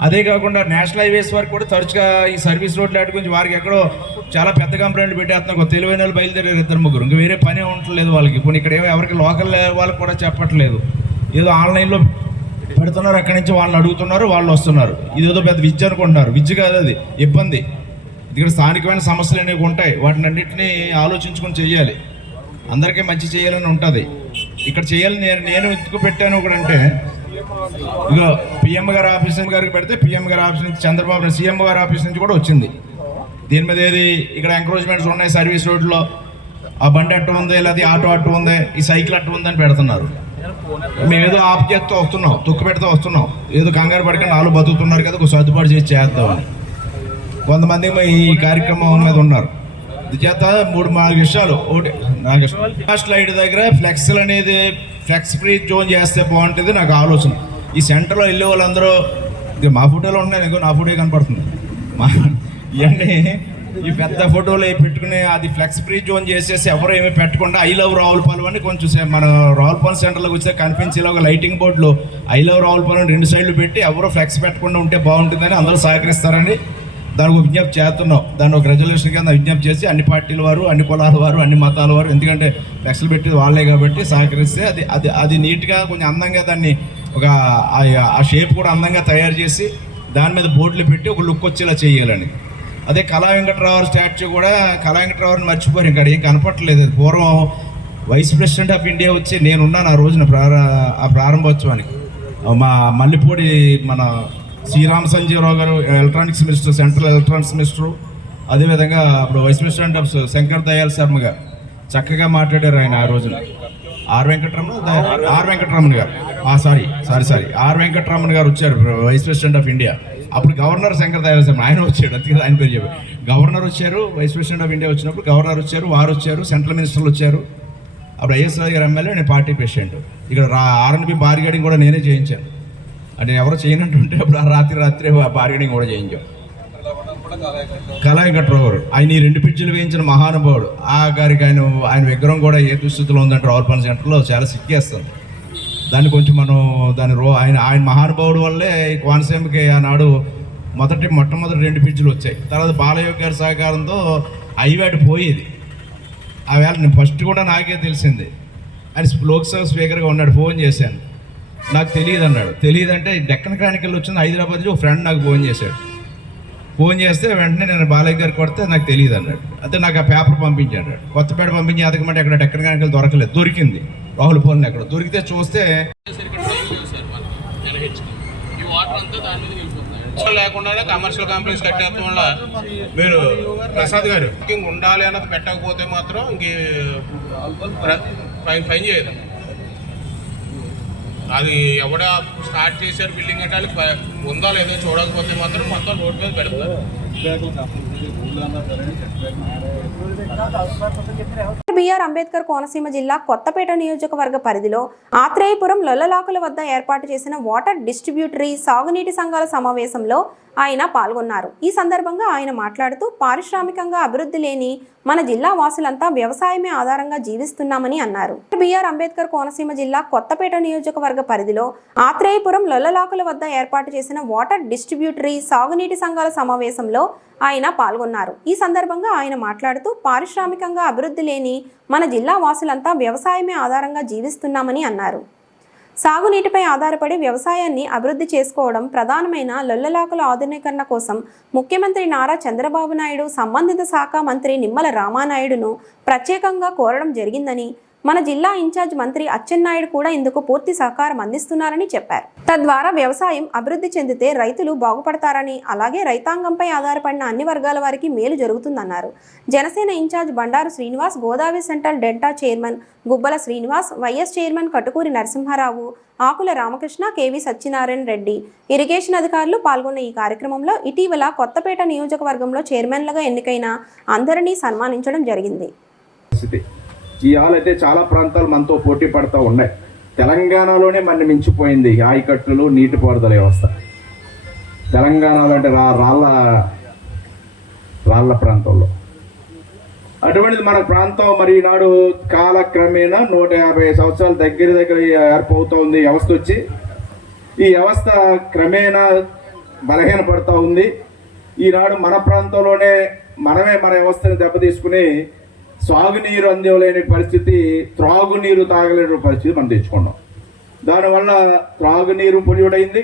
అదే కాకుండా నేషనల్ హైవేస్ వరకు కూడా తరచుగా ఈ సర్వీస్ రోడ్లు వాటి గురించి వారికి ఎక్కడో చాలా పెద్ద కంప్లైంట్లు పెట్టేస్తున్నారు. తెలివైన వాళ్ళు బయలుదేరారు 2-3. ఇంకా వేరే పని ఉండట్లేదు వాళ్ళకి. ఇప్పుడు ఇక్కడ ఏమో ఎవరికి లోకల్ వాళ్ళకి కూడా చెప్పట్లేదు. ఏదో ఆన్లైన్లో పెడుతున్నారు, అక్కడి నుంచి వాళ్ళని అడుగుతున్నారు, వాళ్ళు వస్తున్నారు. ఇదేదో పెద్ద విద్య అనుకుంటున్నారు. విద్య కాదు, అది ఇబ్బంది. ఇక్కడ స్థానికమైన సమస్యలు అనేవి ఉంటాయి. వాటిని అన్నింటినీ ఆలోచించుకొని చేయాలి. అందరికీ మంచి చేయాలని ఉంటుంది. ఇక్కడ చేయాలని నేను ఎందుకు పెట్టాను ఒకటంటే, ఇక పిఎం గారి ఆఫీస్ గారికి పెడితే పిఎం గారి ఆఫీస్ నుంచి చంద్రబాబు సీఎం గారి ఆఫీస్ నుంచి కూడా వచ్చింది. దీని మీద ఏది ఇక్కడ ఎంక్రోచ్మెంట్స్ ఉన్నాయి సర్వీస్ రోడ్లో, ఆ బండి అట్టు ఉంది, లేదా ఆటో అట్టు ఉంది, ఈ సైకిల్ అట్టు ఉందని పెడుతున్నారు. మేము ఏదో ఆప్ చేస్తూ వస్తున్నాం, తుక్కు పెడుతూ వస్తున్నాం, ఏదో కంగారు పడకుండా నాలుగు బతుకుతున్నారు కదా, ఒక సర్దుబాటు చేసి చేద్దామని కొంతమంది ఈ కార్యక్రమం మీద ఉన్నారు. చేత 3-4 విషయాలు. ఒకటి, నాకు ఫస్ట్ లైట్ దగ్గర ఫ్లెక్స్లు అనేది ఫ్లెక్స్ ఫ్రీ జోన్ చేస్తే బాగుంటుంది నాకు ఆలోచన. ఈ సెంటర్లో వెళ్ళే వాళ్ళందరూ మా ఫోటోలో ఉన్నాయి, నాకు నా ఫోటో కనపడుతుంది, ఇవన్నీ ఈ పెద్ద ఫోటోలు పెట్టుకుని అది ఫ్లెక్స్ ఫ్రీ జోన్ చేసేసి ఎవరు ఏమి పెట్టకుండా ఐ లవ్ రావులపాలెం అని కొంచెం మన రావులపాలెం సెంటర్లోకి వచ్చే కనిపించేలా ఒక లైటింగ్ బోర్డులో ఐ లవ్ రావులపాలెం 2 సైడ్లు పెట్టి ఎవరో ఫ్లెక్స్ పెట్టకుండా ఉంటే బాగుంటుందని అందరూ సహకరిస్తారని దానికి ఒక విజ్ఞప్తి చేస్తున్నాం. దాన్ని ఒక రెజల్యూషన్ కింద విజ్ఞప్తి చేసి అన్ని పార్టీల వారు, అన్ని కులాల వారు, అన్ని మతాల వారు, ఎందుకంటే ఫ్లెక్స్లు పెట్టేది వాళ్ళే కాబట్టి సహకరిస్తే అది అది అది నీట్గా కొంచెం అందంగా దాన్ని ఒక ఆ షేప్ కూడా అందంగా తయారు చేసి దాని మీద బోర్డులు పెట్టి ఒక లుక్ వచ్చేలా చేయాలని. అదే కళా వెంకట్రావు స్టాచ్యూ కూడా కళా వెంకట్రావుని మర్చిపోయారు, ఇంకా ఏం కనపట్టలేదు. అది పూర్వం వైస్ ప్రెసిడెంట్ ఆఫ్ ఇండియా వచ్చి నేనున్నాను ఆ రోజున ఆ ప్రారంభోత్సవానికి. మా మల్లిపూడి మన శ్రీరామ సంజీవరావు గారు electronics minister, central electronics minister, అదేవిధంగా ఇప్పుడు vice president of Shankar Dayal Sharma గారు చక్కగా మాట్లాడారు ఆయన ఆ రోజున. ఆర్ వెంకటరమణ గారు ఆర్ వెంకటరమణ గారు వచ్చారు, వైస్ ప్రెసిడెంట్ ఆఫ్ ఇండియా. అప్పుడు గవర్నర్ శంకర్ దయాల్ శర్మ ఆయన వచ్చాడు, అందుకే ఆయన పేరు చెప్పారు. గవర్నర్ వచ్చారు, వైస్ ప్రెసిడెంట్ ఆఫ్ ఇండియా వచ్చినప్పుడు గవర్నర్ వచ్చారు, వారు వచ్చారు, సెంట్రల్ మినిస్టర్లు వచ్చారు. అప్పుడు ఐఎస్ రావు గారు ఎమ్మెల్యే, నేను పార్టీ ప్రెసిడెంట్. ఇక్కడ ఆర్ఎన్బి బార్గెనింగ్ కూడా నేనే చేయించాను. అంటే ఎవరో చేయనట్టుంటే అప్పుడు రాత్రి బార్గెనింగ్ కూడా చేయించాం. కళా వెంకట్రావు గారు ఆయన ఈ 2 పిచ్చులు వేయించిన మహానుభావుడు. ఆ గారికి ఆయన విగ్రహం కూడా ఏ దుస్థితిలో ఉందంటే రావులపాలెం సెంటర్లో చాలా సిక్కేస్తుంది. దాన్ని కొంచెం మనం ఆయన మహానుభావుడు వల్లే కోనసీమకి ఆనాడు మొట్టమొదటి 2 పిచ్చులు వచ్చాయి. తర్వాత బాలయ్య గారి సహకారంతో ఐవాటి పోయేది. ఆ వేళ నేను ఫస్ట్ కూడా నాకే తెలిసింది. ఆయన లోక్సభ స్పీకర్గా ఉన్నాడు. ఫోన్ చేశాను, నాకు తెలియదు అన్నాడు. తెలియదంటే డెక్కన్ క్రానికల్ వచ్చింది హైదరాబాద్ నుంచి, ఒక ఫ్రెండ్ నాకు ఫోన్ చేశాడు. ఫోన్ చేస్తే వెంటనే నేను బాలయ్య గారు కొడితే నాకు తెలియదు అన్నాడు. అయితే నాకు ఆ పేపర్ పంపించాడు. కొత్తపేట పంపించి అదకమంటే అక్కడ డెక్కన్ క్రానికల్ దొరకలేదు, దొరికింది రావులపాలెం. ఎక్కడ దొరికితే చూస్తే లేకుండా కమర్షియల్ కంపెనీస్ కట్టేయడం వల్ల మీరు ప్రసాద్ గారు ఉండాలి అన్నది పెట్టకపోతే మాత్రం ఇంక ఫైన్ చేయదు. అది ఎవడ స్టార్ట్ చేశారు బిల్డింగ్ కట్టాలి ఉందా లేదో చూడకపోతే మాత్రం మొత్తం రోడ్ మీద పెడతారు. బిఆర్ అంబేద్కర్ కోనసీమ జిల్లా కొత్తపేట నియోజకవర్గ పరిధిలో ఆత్రేయపురం లొల్లలాకుల వద్ద ఏర్పాటు చేసిన వాటర్ డిస్ట్రిబ్యూటరీ సాగునీటి సంఘాల సమావేశంలో ఆయన పాల్గొన్నారు. ఈ సందర్భంగా ఆయన మాట్లాడుతూ పారిశ్రామికంగా అభివృద్ధి లేని మన జిల్లా వాసులంతా వ్యవసాయమే ఆధారంగా జీవిస్తున్నామని అన్నారు. బిఆర్ అంబేద్కర్ కోనసీమ జిల్లా కొత్తపేట నియోజకవర్గ పరిధిలో ఆత్రేయపురం లొల్లలాకుల వద్ద ఏర్పాటు చేసిన వాటర్ డిస్ట్రిబ్యూటరీ సాగునీటి సంఘాల సమావేశంలో ఆయన పాల్గొన్నారు. ఈ సందర్భంగా ఆయన మాట్లాడుతూ పారిశ్రామికంగా అభివృద్ధి లేని మన జిల్లా వాసులంతా వ్యవసాయమే ఆధారంగా జీవిస్తున్నామని అన్నారు. సాగునీటిపై ఆధారపడి వ్యవసాయాన్ని అభివృద్ధి చేసుకోవడం ప్రధానమైన లొల్లలాకుల ఆధునీకరణ కోసం ముఖ్యమంత్రి నారా చంద్రబాబు నాయుడు సంబంధిత శాఖ మంత్రి నిమ్మల రామానాయుడును ప్రత్యేకంగా కోరడం జరిగిందని, మన జిల్లా ఇన్ఛార్జ్ మంత్రి అచ్చెన్నాయుడు కూడా ఇందుకు పూర్తి సహకారం అందిస్తున్నారని చెప్పారు. తద్వారా వ్యవసాయం అభివృద్ధి చెందితే రైతులు బాగుపడతారని, అలాగే రైతాంగంపై ఆధారపడిన అన్ని వర్గాల వారికి మేలు జరుగుతుందన్నారు. Janasena incharge Bandaru Srinivas, Godavari central delta chairman Gubbala Srinivas, vice chairman Katukuri Narasimharao, Akula Ramakrishna, KV Satyanarayana Reddy, irrigation అధికారులు పాల్గొన్న ఈ కార్యక్రమంలో ఇటీవల కొత్తపేట నియోజకవర్గంలో చైర్మన్లుగా ఎన్నికైన అందరినీ సన్మానించడం జరిగింది. ఇవాళైతే చాలా ప్రాంతాలు మనతో పోటీ పడుతూ ఉన్నాయి. తెలంగాణలోనే మన మించిపోయింది ఆయకట్టులు, నీటిపారుదల వ్యవస్థ. తెలంగాణలో అంటే రాళ్ళ ప్రాంతంలో అటువంటిది మన ప్రాంతం మరి ఈనాడు కాలక్రమేణా 150 సంవత్సరాల దగ్గర ఏర్పవుతూ ఉంది వ్యవస్థ వచ్చి. ఈ వ్యవస్థ క్రమేణా బలహీనపడుతూ ఉంది. ఈనాడు మన ప్రాంతంలోనే మనమే మన వ్యవస్థని దెబ్బతీసుకుని సాగునీరు అందలేని పరిస్థితి, త్రాగునీరు తాగలేని పరిస్థితి మనం తెచ్చుకున్నాం. దానివల్ల త్రాగునీరు పొల్యూడైంది,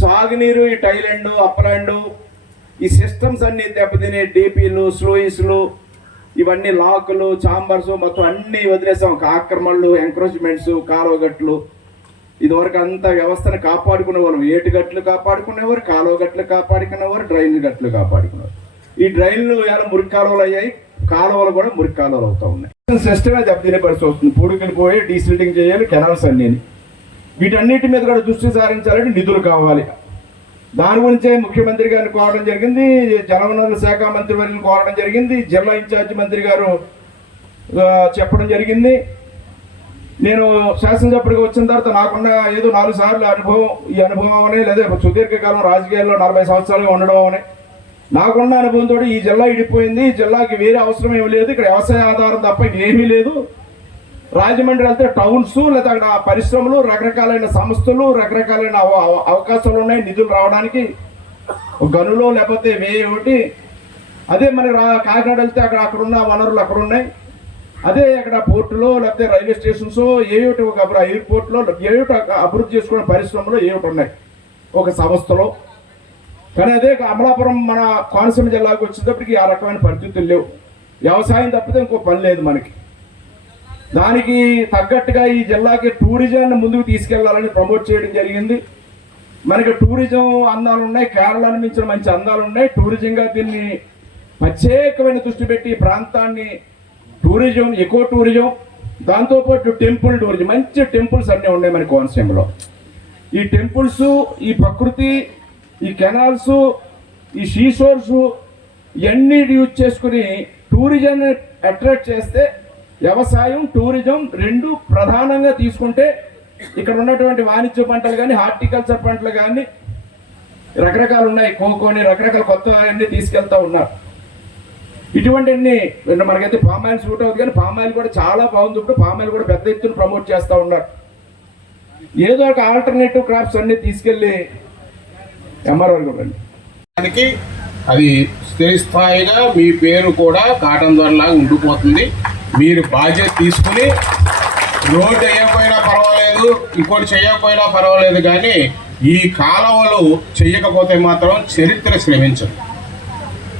సాగునీరు ఈ టైలాండ్, అప్పలాండ్ ఈ సిస్టమ్స్ అన్నీ దెబ్బతిని డీపీలు, స్లూయిస్లు, ఇవన్నీ లాకులు, చాంబర్స్ మొత్తం అన్నీ వదిలేసాం. ఆక్రమణలు, ఎంక్రోచ్మెంట్స్, కాలువగట్లు. ఇదివరకు అంతా వ్యవస్థను కాపాడుకునేవారు. ఏటుగట్లు కాపాడుకునేవారు, కాలువగట్లు కాపాడుకునేవారు, డ్రైన్ గట్లు కాపాడుకునేవారు. ఈ డ్రైన్లు ఎలా మురికి కాలువలు అయ్యాయి, కాలువలు కూడా మురికి కాలువలు అవుతూ ఉన్నాయి. సిస్టమే దెబ్బతినే పరిస్థితి వస్తుంది. పూడికలు పోయి డీసిల్టింగ్ చేయాలి, కెనాల్స్ అన్నీ. వీటన్నిటి మీద కూడా దృష్టి సారించాలంటే నిధులు కావాలి. దాని గురించే ముఖ్యమంత్రి గారిని కోరడం జరిగింది, జలవనరుల శాఖ మంత్రి వారిని కోరడం జరిగింది, జిల్లా ఇన్ఛార్జి మంత్రి గారు చెప్పడం జరిగింది. నేను శాసనసభ్యుడిగా వచ్చిన తర్వాత నాకున్న ఏదో 4 సార్లు అనుభవం, ఈ అనుభవం అనే లేదా సుదీర్ఘకాలం రాజకీయాల్లో 40 సంవత్సరాలుగా ఉండడం అనే నాకున్న అనుభవంతో ఈ జిల్లా ఇడిపోయింది, ఈ జిల్లాకి వేరే అవసరం ఏమి లేదు, ఇక్కడ వ్యవసాయ ఆధారం తప్ప ఏమీ లేదు. రాజమండ్రి వెళ్తే టౌన్స్ లేదా అక్కడ పరిశ్రమలు, రకరకాలైన సంస్థలు, రకరకాలైన అవకాశాలు ఉన్నాయి నిధులు రావడానికి, గనులు లేకపోతే ఒకటి. అదే మన కాకినాడ వెళ్తే అక్కడున్న వనరులు అక్కడ ఉన్నాయి. అదే అక్కడ పోర్టులో లేకపోతే రైల్వే స్టేషన్స్ ఏమిటి, ఒక ఎయిర్పోర్ట్లో ఏమిటి అభివృద్ధి చేసుకునే పరిశ్రమలు ఏమిటి ఉన్నాయి ఒక సంస్థలో. కానీ అదే అమలాపురం మన కోనసీమ జిల్లాకు వచ్చేటప్పటికి ఆ రకమైన పరిస్థితులు లేవు. వ్యవసాయం తప్పితే ఇంకో పని లేదు మనకి. దానికి తగ్గట్టుగా ఈ జిల్లాకి టూరిజాన్ని ముందుకు తీసుకెళ్లాలని ప్రమోట్ చేయడం జరిగింది. మనకి టూరిజం అందాలు ఉన్నాయి, కేరళను మించిన మంచి అందాలు ఉన్నాయి. టూరిజంగా దీన్ని ప్రత్యేకమైన దృష్టి పెట్టి ప్రాంతాన్ని టూరిజం, ఎకో టూరిజం, దాంతోపాటు టెంపుల్ టూరిజం, మంచి టెంపుల్స్ అన్నీ ఉన్నాయి మన కోనసీమలో. ఈ టెంపుల్స్, ఈ ప్రకృతి, ఈ కెనాల్స్, ఈ షీషోర్స్ ఇవన్నీ యూజ్ చేసుకుని టూరిజాన్ని అట్రాక్ట్ చేస్తే వ్యవసాయం, టూరిజం రెండు ప్రధానంగా తీసుకుంటే ఇక్కడ ఉన్నటువంటి వాణిజ్య పంటలు కానీ, హార్టికల్చర్ పంటలు కానీ రకరకాలు ఉన్నాయి, కోకోని రకరకాల కొత్త అన్నీ తీసుకెళ్తా ఉన్నారు. ఇటువంటివన్నీ మనకైతే పామాయిల్ సూట్ అవుతుంది, కానీ పామాయిల్ కూడా చాలా బాగుంది. ఇప్పుడు పామాయిల్ కూడా పెద్ద ఎత్తున ప్రమోట్ చేస్తూ ఉన్నారు. ఏదో ఒక ఆల్టర్నేటివ్ క్రాప్స్ అన్నీ తీసుకెళ్ళి ఎంఆర్ఓ దానికి అది స్థిరస్థాయిగా మీ పేరు కూడా కాటన్ దొరలాగా ఉండిపోతుంది. మీరు బాధ్యత తీసుకుని రోడ్డు వేయకపోయినా పర్వాలేదు, ఇంకోటి చేయకపోయినా పర్వాలేదు, కానీ ఈ కాలువలు చేయకపోతే మాత్రం చరిత్ర శ్రమించదు.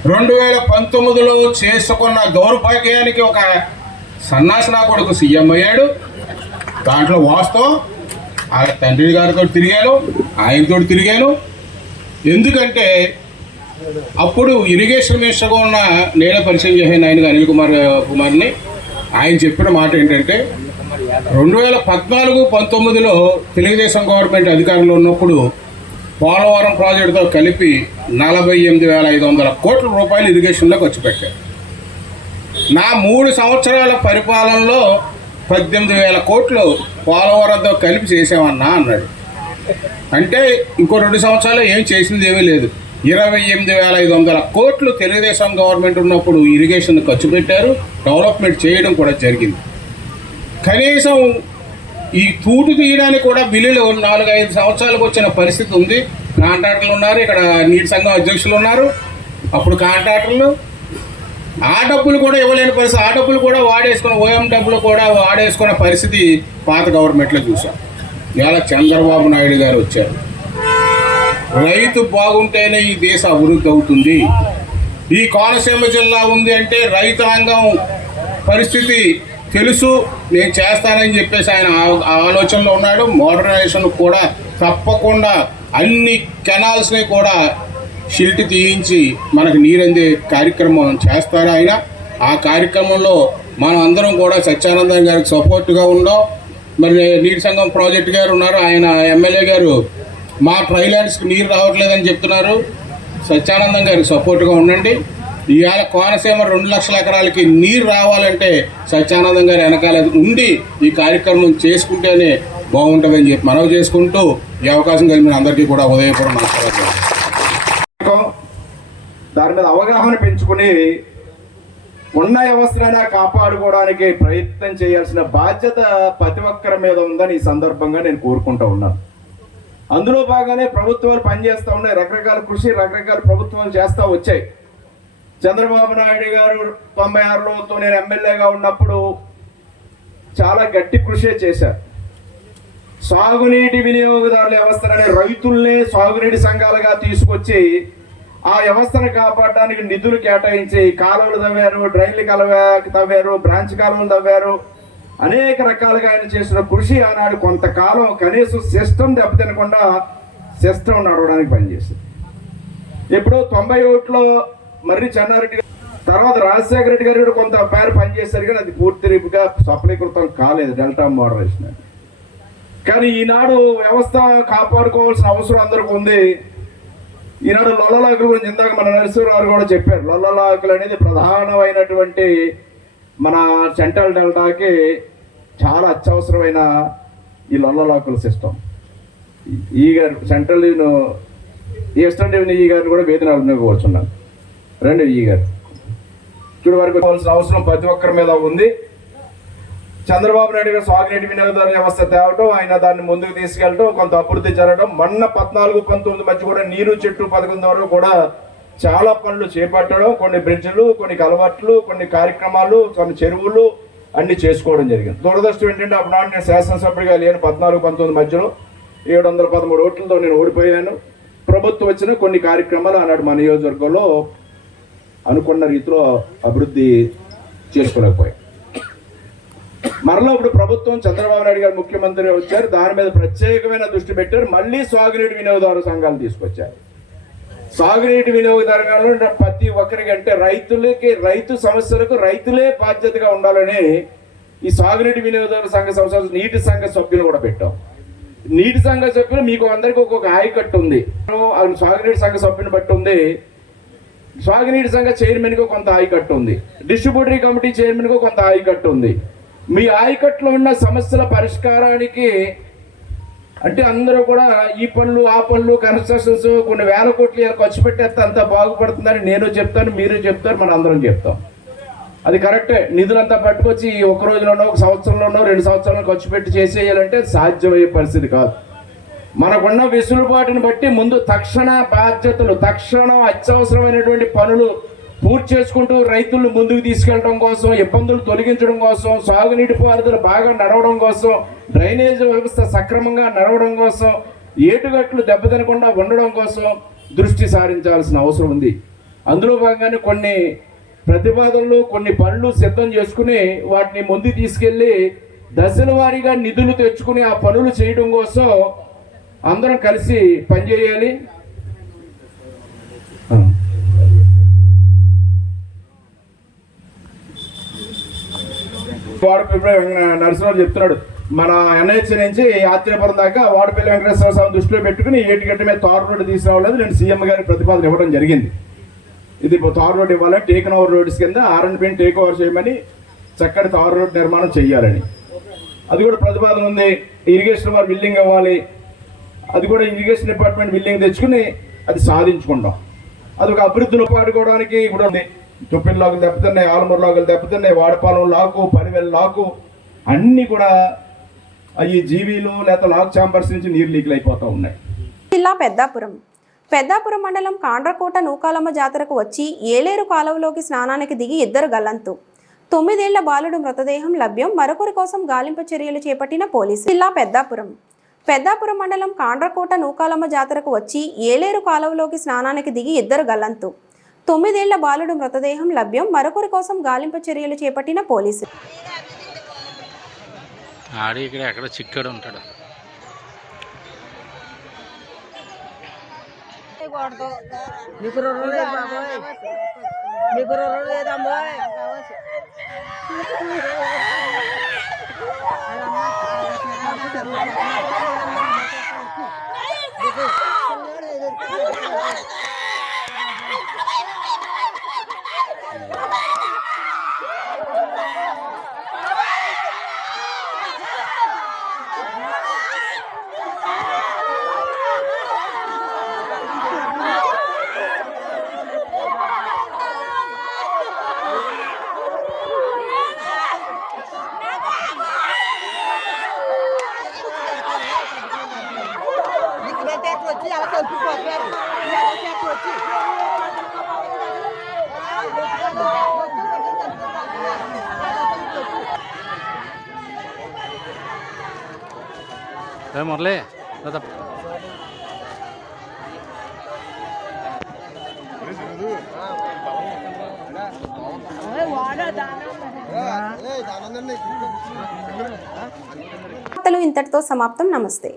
2019లో చేసుకున్న దౌర్భాగ్యానికి ఒక సన్నాసన కొడుకు సీఎం అయ్యాడు. దాంట్లో వాస్తవం. ఆ తండ్రి గారితో తిరిగాను, ఆయనతో తిరిగాను. ఎందుకంటే అప్పుడు ఇరిగేషన్ మినిస్టర్గా ఉన్న నేల పరిచయం చేసిన ఆయన అనిల్ కుమార్ని ఆయన చెప్పిన మాట ఏంటంటే 2014-19లో తెలుగుదేశం గవర్నమెంట్ అధికారంలో ఉన్నప్పుడు పోలవరం ప్రాజెక్టుతో కలిపి 48,500 కోట్ల రూపాయలు ఇరిగేషన్లో ఖర్చు పెట్టారు. నా 3 సంవత్సరాల పరిపాలనలో 18,000 కోట్లు పోలవరంతో కలిపి చేసామన్నా అన్నాడు. అంటే ఇంకో 2 సంవత్సరాలు ఏం చేసింది ఏమీ లేదు. 28,500 కోట్లు తెలుగుదేశం గవర్నమెంట్ ఉన్నప్పుడు ఇరిగేషన్ ఖర్చు పెట్టారు, డెవలప్మెంట్ చేయడం కూడా జరిగింది. కనీసం ఈ తూటు తీయడానికి కూడా బిల్లులు 4-5 సంవత్సరాలకు వచ్చిన పరిస్థితి ఉంది. కాంట్రాక్టర్లు ఉన్నారు, ఇక్కడ నీటి సంఘం అధ్యక్షులు ఉన్నారు. అప్పుడు కాంట్రాక్టర్లు ఆ డబ్బులు కూడా ఇవ్వలేని పరిస్థితి, ఆ డబ్బులు కూడా వాడేసుకున్న ఓఎం డబ్బులు కూడా వాడేసుకున్న పరిస్థితి పాత గవర్నమెంట్లో చూసాం. ఇవాళ చంద్రబాబు నాయుడు గారు వచ్చారు. రైతు బాగుంటేనే ఈ దేశ అభివృద్ధి అవుతుంది. ఈ కోనసీమ జిల్లా ఉంది అంటే రైతాంగం పరిస్థితి తెలుసు, నేను చేస్తానని చెప్పేసి ఆయన ఆలోచనలో ఉన్నాడు. మోడర్నైజేషన్ కూడా తప్పకుండా అన్ని కెనాల్స్ని కూడా షిల్ట్ తీయించి మనకు నీరందే కార్యక్రమం చేస్తారు ఆయన. ఆ కార్యక్రమంలో మనం అందరం కూడా సత్యానందం గారికి సపోర్ట్గా ఉన్నాం. మరి నీటి సంఘం ప్రాజెక్ట్ గారు ఉన్నారు, ఆయన ఎమ్మెల్యే గారు మా ట్రైలాండ్స్కి నీరు రావట్లేదని చెప్తున్నారు. సత్యానందం గారికి సపోర్ట్గా ఉండండి. ఇవాళ కోనసీమ 2 లక్షల ఎకరాలకి నీరు రావాలంటే సత్యానందం గారు వెనకాల ఉండి ఈ కార్యక్రమం చేసుకుంటేనే బాగుంటుందని చెప్పి మనవి చేసుకుంటూ ఈ అవకాశం కలిగిన అందరికీ కూడా ఉదయపూర్వక నమస్కారం. దాని మీద అవగాహన పెంచుకుని ఉన్న వ్యవస్థనైనా కాపాడుకోవడానికి ప్రయత్నం చేయాల్సిన బాధ్యత ప్రతి ఒక్కరి మీద ఉందని ఈ సందర్భంగా నేను కోరుకుంటూ ఉన్నాను. అందులో భాగంగానే ప్రభుత్వాలు పనిచేస్తూ ఉన్నాయి. రకరకాల కృషి రకరకాల ప్రభుత్వాలు చేస్తూ వచ్చాయి. చంద్రబాబు నాయుడు గారు 96లో నేను ఎమ్మెల్యేగా ఉన్నప్పుడు చాలా గట్టి కృషి చేశారు. సాగునీటి వినియోగదారుల వ్యవస్థనే రైతుల్ని సాగునీటి సంఘాలుగా తీసుకొచ్చి ఆ వ్యవస్థను కాపాడడానికి నిధులు కేటాయించి కాలువలు తవ్వారు, డ్రైన్లు తవ్వారు, బ్రాంచ్ కాలువలు తవ్వారు. అనేక రకాలుగా ఆయన చేసిన కృషి ఆనాడు కొంతకాలం కనీసం సిస్టమ్ దెబ్బతినకుండా సిస్టమ్ నడవడానికి పనిచేసింది. ఇప్పుడు 91లో మర్రి చెన్నారెడ్డి తర్వాత రాజశేఖర రెడ్డి గారు కూడా కొంత పేరు పనిచేశారు, కానీ అది పూర్తి రీపుగా సఫలీకృతం కాలేదు డెల్టా మోడరేషన్ అని. కానీ ఈనాడు వ్యవస్థ కాపాడుకోవాల్సిన అవసరం అందరికీ ఉంది. ఈనాడు లొల్లలాకుల గురించి ఇందాక మన నరసింహరావు కూడా చెప్పారు. లొల్లలాకులు అనేది ప్రధానమైనటువంటి మన సెంట్రల్ డెల్టాకి చాలా అత్యవసరమైన ఈ లొల్లలాకుల సిస్టమ్. ఈ గారు సెంట్రల్ ఈస్టర్న్ రెవెన్యూ ఈ గారిని కూడా వేతనాలు కూర్చున్నాను. రండి ఈ గారు చూడు వరకు కావాల్సిన అవసరం ప్రతి ఒక్కరి మీద ఉంది. చంద్రబాబు నాయుడు గారు సాగునీటి వినియోగదారు వ్యవస్థ తేవటం, ఆయన దాన్ని ముందుకు తీసుకెళ్ళటం, కొంత అభివృద్ధి జరగడం, మొన్న 14-19 మధ్య కూడా నీరు చెట్టు పథకం ద్వారా కూడా చాలా పనులు చేపట్టడం, కొన్ని బ్రిడ్జ్లు, కొన్ని కలవట్లు, కొన్ని కార్యక్రమాలు, కొన్ని చెరువులు అన్ని చేసుకోవడం జరిగింది. దురదృష్టం ఏంటంటే అప్పుడు నేను శాసనసభ్యుడిగా లేను. 14-19 మధ్యలో 713 ఓట్లతో నేను ఓడిపోయాను. ప్రభుత్వం వచ్చిన కొన్ని కార్యక్రమాలు ఆనాడు మన నియోజకవర్గంలో అనుకున్న రీతిలో అభివృద్ధి చేసుకోలేకపోయాయి. మరలా ఇప్పుడు ప్రభుత్వం చంద్రబాబు నాయుడు గారు ముఖ్యమంత్రి వచ్చారు, దాని మీద ప్రత్యేకమైన దృష్టి పెట్టారు. మళ్ళీ సాగునీటి వినియోగదారు సంఘాలు తీసుకొచ్చారు. సాగునీటి వినియోగదారులు ప్రతి ఒక్కరికి అంటే రైతులకి, రైతు సమస్యలకు రైతులే బాధ్యతగా ఉండాలని ఈ సాగునీటి వినియోగదారు సంఘ సంస్థ నీటి సంఘ సభ్యులు కూడా పెట్టాం. నీటి సంఘ సభ్యులు మీకు అందరికీ ఒక్కొక్క ఆయకట్టు ఉంది. సాగునీటి సంఘ సభ్యుని బట్టి ఉంది. సాగునీటి సంఘ చైర్మన్కి కొంత ఆయకట్టు ఉంది. డిస్ట్రిబ్యూటరీ కమిటీ చైర్మన్కి కొంత ఆయకట్టు ఉంది. మీ ఆయకట్లో ఉన్న సమస్యల పరిష్కారానికి అంటే అందరూ కూడా ఈ పనులు ఆ పనులు కన్స్ట్రక్షన్స్ కొన్ని వేల కోట్లు ఖర్చు పెట్టేస్తే అంత బాగుపడుతుందని నేను చెప్తాను, మీరు చెప్తారు, మనం అందరం చెప్తాం. అది కరెక్టే. నిధులంతా పట్టుకొచ్చి ఒక రోజులోనో, ఒక సంవత్సరంలోనో, 2 సంవత్సరాలను ఖర్చు పెట్టి చేసేయాలంటే సాధ్యమయ్యే పరిస్థితి కాదు. మనకున్న వెసులుబాటుని బట్టి ముందు తక్షణ బాధ్యతలు, తక్షణం అత్యవసరమైనటువంటి పనులు పూర్తి చేసుకుంటూ రైతులను ముందుకు తీసుకెళ్ళడం కోసం, ఇబ్బందులు తొలగించడం కోసం, సాగునీటి పారుదల బాగా నడవడం కోసం, డ్రైనేజ్ వ్యవస్థ సక్రమంగా నడవడం కోసం, ఏటుగట్లు దెబ్బతినకుండా ఉండడం కోసం దృష్టి సారించాల్సిన అవసరం ఉంది. అందులో భాగంగానే కొన్ని ప్రతిపాదనలు, కొన్ని పనులు సిద్ధం చేసుకుని వాటిని ముందుకు తీసుకెళ్ళి దశల వారీగా నిధులు తెచ్చుకుని ఆ పనులు చేయడం కోసం అందరం కలిసి పనిచేయాలి. వాడపల్లి నరసింహరావు చెప్తున్నాడు, మన ఎన్హెచ్ నుంచి ఆత్రేయపురం దాకా వాడపల్లి వెంకటేశ్వర స్వామి దృష్టిలో పెట్టుకుని ఏటిగట్టు మీద తారు రోడ్డు తీసుకురావలేదు. నేను సీఎం గారికి ప్రతిపాదన ఇవ్వడం జరిగింది. ఇది తారు రోడ్డు ఇవ్వాలని, టేకన్ ఓవర్ రోడ్స్ కింద ఆర్ఎన్బిని టేక్ ఓవర్ చేయమని, చక్కటి తారు రోడ్డు నిర్మాణం చేయాలని అది కూడా ప్రతిపాదన ఉంది. ఇరిగేషన్ వారు బిల్డింగ్ ఇవ్వాలి, అది కూడా ఇరిగేషన్ డిపార్ట్మెంట్ బిల్డింగ్ తెచ్చుకుని అది సాధించుకుంటాం. అది ఒక అభివృద్ధిలో పాడుకోవడానికి కూడా ఉంది. తుప్పిల లాకులు దెబ్బతిన్నాయి, ఆలమూరు లాకులు దెబ్బతిన్నాయి, వాడపాలెం లాకు, పరివెల్ లాకు అన్నీ కూడా ఈ జీవీలు లేదా లాక్ ఛాంబర్స్ నుంచి నీరు లీకులు అయిపోతూ ఉన్నాయి. జిల్లా పెద్దాపురం మండలం కాండ్రకోట నూకాలమ్మ జాతరకు వచ్చి ఏలేరు కాలువలోకి స్నానానికి దిగి 2 గల్లంతు. 9 ఏళ్ల బాలుడు మృతదేహం లభ్యం. మరొకరి కోసం గాలింపు చర్యలు చేపట్టిన పోలీసులు. జిల్లా పెద్దాపురం మండలం కాండ్రకోట నూకాలమ్మ జాతరకు వచ్చి ఏలేరు కాలువలోకి స్నానానికి దిగి 2 గల్లంతు. 9 ఏళ్ల బాలుడు మృతదేహం లభ్యం. మరొకరి కోసం గాలింపు చర్యలు చేపట్టిన పోలీసులు. ఎక్కడ చిక్కడు ఉంటాడు. మురళి ఇంతటితో సమాప్తం. నమస్తే.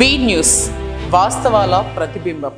వి న్యూస్ వాస్తవాల ప్రతిబింబం.